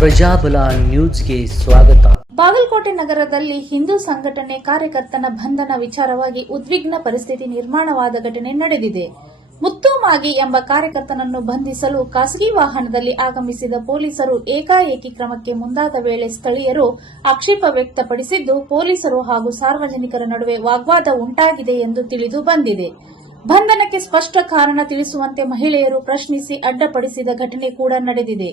ಪ್ರಜಾಬಲ ನ್ಯೂಸ್ಗೆ ಸ್ವಾಗತ. ಬಾಗಲಕೋಟೆ ನಗರದಲ್ಲಿ ಹಿಂದೂ ಸಂಘಟನೆ ಕಾರ್ಯಕರ್ತನ ಬಂಧನ ವಿಚಾರವಾಗಿ ಉದ್ವಿಗ್ನ ಪರಿಸ್ಥಿತಿ ನಿರ್ಮಾಣವಾದ ಘಟನೆ ನಡೆದಿದೆ. ಮುತ್ತು ಮಾಗಿ ಎಂಬ ಕಾರ್ಯಕರ್ತನನ್ನು ಬಂಧಿಸಲು ಖಾಸಗಿ ವಾಹನದಲ್ಲಿ ಆಗಮಿಸಿದ ಪೊಲೀಸರು ಏಕಾಏಕಿ ಕ್ರಮಕ್ಕೆ ಮುಂದಾದ ವೇಳೆ ಸ್ಥಳೀಯರು ಆಕ್ಷೇಪ ವ್ಯಕ್ತಪಡಿಸಿದ್ದು, ಪೊಲೀಸರು ಹಾಗೂ ಸಾರ್ವಜನಿಕರ ನಡುವೆ ವಾಗ್ವಾದ ಉಂಟಾಗಿದೆ ಎಂದು ತಿಳಿದು ಬಂದಿದೆ. ಬಂಧನಕ್ಕೆ ಸ್ಪಷ್ಟ ಕಾರಣ ತಿಳಿಸುವಂತೆ ಮಹಿಳೆಯರು ಪ್ರಶ್ನಿಸಿ ಅಡ್ಡಪಡಿಸಿದ ಘಟನೆ ಕೂಡ ನಡೆದಿದೆ.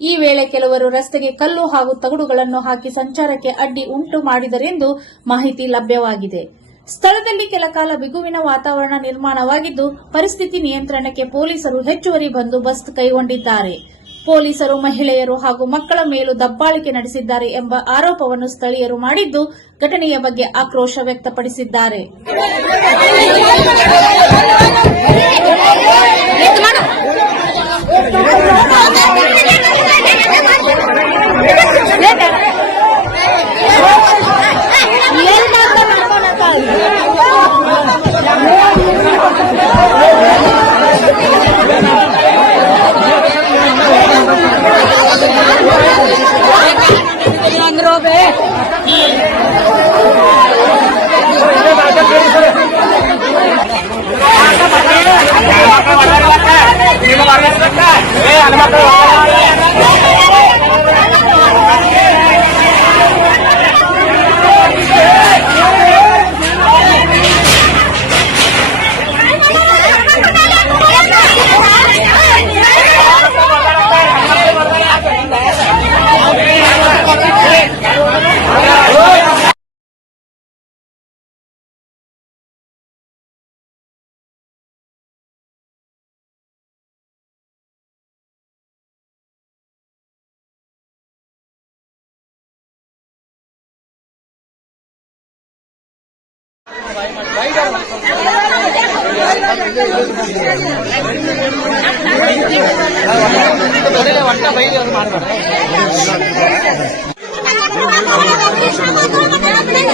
ಈ ವೇಳೆ ಕೆಲವರು ರಸ್ತೆಗೆ ಕಲ್ಲು ಹಾಗೂ ತಗಡುಗಳನ್ನು ಹಾಕಿ ಸಂಚಾರಕ್ಕೆ ಅಡ್ಡಿ ಉಂಟು ಮಾಡಿದರೆಂದು ಮಾಹಿತಿ ಲಭ್ಯವಾಗಿದೆ. ಸ್ಥಳದಲ್ಲಿ ಕೆಲಕಾಲ ಬಿಗುವಿನ ವಾತಾವರಣ ನಿರ್ಮಾಣವಾಗಿದ್ದು, ಪರಿಸ್ಥಿತಿ ನಿಯಂತ್ರಣಕ್ಕೆ ಪೊಲೀಸರು ಹೆಚ್ಚುವರಿ ಬಂದೋಬಸ್ತ್ ಕೈಗೊಂಡಿದ್ದಾರೆ. ಪೊಲೀಸರು ಮಹಿಳೆಯರು ಹಾಗೂ ಮಕ್ಕಳ ಮೇಲೂ ದಬ್ಬಾಳಿಕೆ ನಡೆಸಿದ್ದಾರೆ ಎಂಬ ಆರೋಪವನ್ನು ಸ್ಥಳೀಯರು ಮಾಡಿದ್ದು, ಘಟನೆಯ ಬಗ್ಗೆ ಆಕ್ರೋಶ ವ್ಯಕ್ತಪಡಿಸಿದ್ದಾರೆ.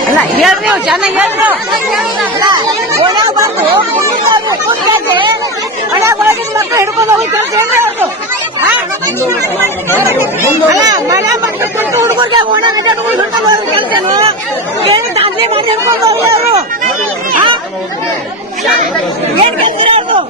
ಅಲ್ಲ ಹೇಳ್ರಿ ಚೆನ್ನಾಗಿ ಹೇಳ್ರು ಮಕ್ಕಳು ಹಿಡ್ಕೊಂಡು ಹೋಗ್ತಾರೆ ಮನೆ ಮಕ್ಕಳು ಕುಂತು ಹುಡುಗರಿಗೆ ಓಣ ಹಿಡ್ಕೊಂಡು ಹೋಗಿ ಕೆಲಸನು ಕೇಳಿ ದಾಂಧಲೆ ಮಾತಾಡ್ಕೊಂಡು ಹೋಗೋರು ಏನ್ ಕೇಳ್ತೀರ ಅವ್ರು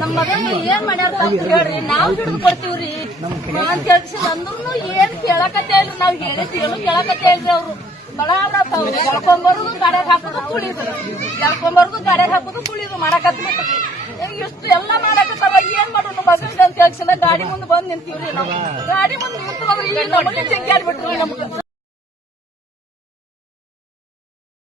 ನಮ್ಮ ಮಗನಿಗೆ ಏನ್ ಮಾಡ್ಯಾರ ಹೇಳ್ರಿ, ನಾವ್ ಹಿಡಿದು ಕೊಡ್ತೀವ್ರಿ ಅಂತ ಹೇಳ್ಸಿ ಅಂದ್ರೂ ಏನ್ ಕೇಳಕತ್ತೇ ಇಲ್ರಿ. ನಾವ್ ಹೇಳಿದ್ವಿ ಕೇಳಕತ್ತೇ ಇಲ್ರಿ. ಅವ್ರು ಬಡ ಎಳ್ಕೊಂಬರುದು ಗಾಡ್ಯಾಗ ಹಾಕೋದು ತುಳಿದ್ರು, ಎಳ್ಕೊಂಬರುದು ಗಾಡ್ಯಾಗ ಹಾಕೋದು ತುಳಿದ್ರು ಮಾಡಕತ್ಬಿಟ್ಟು ಇಷ್ಟು ಎಲ್ಲಾ ಮಾಡಕತ್ತಾರ. ಏನ್ ಮಾಡೋದು ಮಗನಿಗೆ ಅಂತ ಹೇಳ್ಸಿಲ್ಲ ಗಾಡಿ ಮುಂದೆ ಬಂದ್ ನಿಂತೀವ್ರಿ. ನಾವು ಗಾಡಿ ಮುಂದೆ ನಿಂತು ನಮಗೆ ಜಗ್ಗಿ ಆಡ್ಬಿಟ್ರಿ ನಮ್ಗೆ.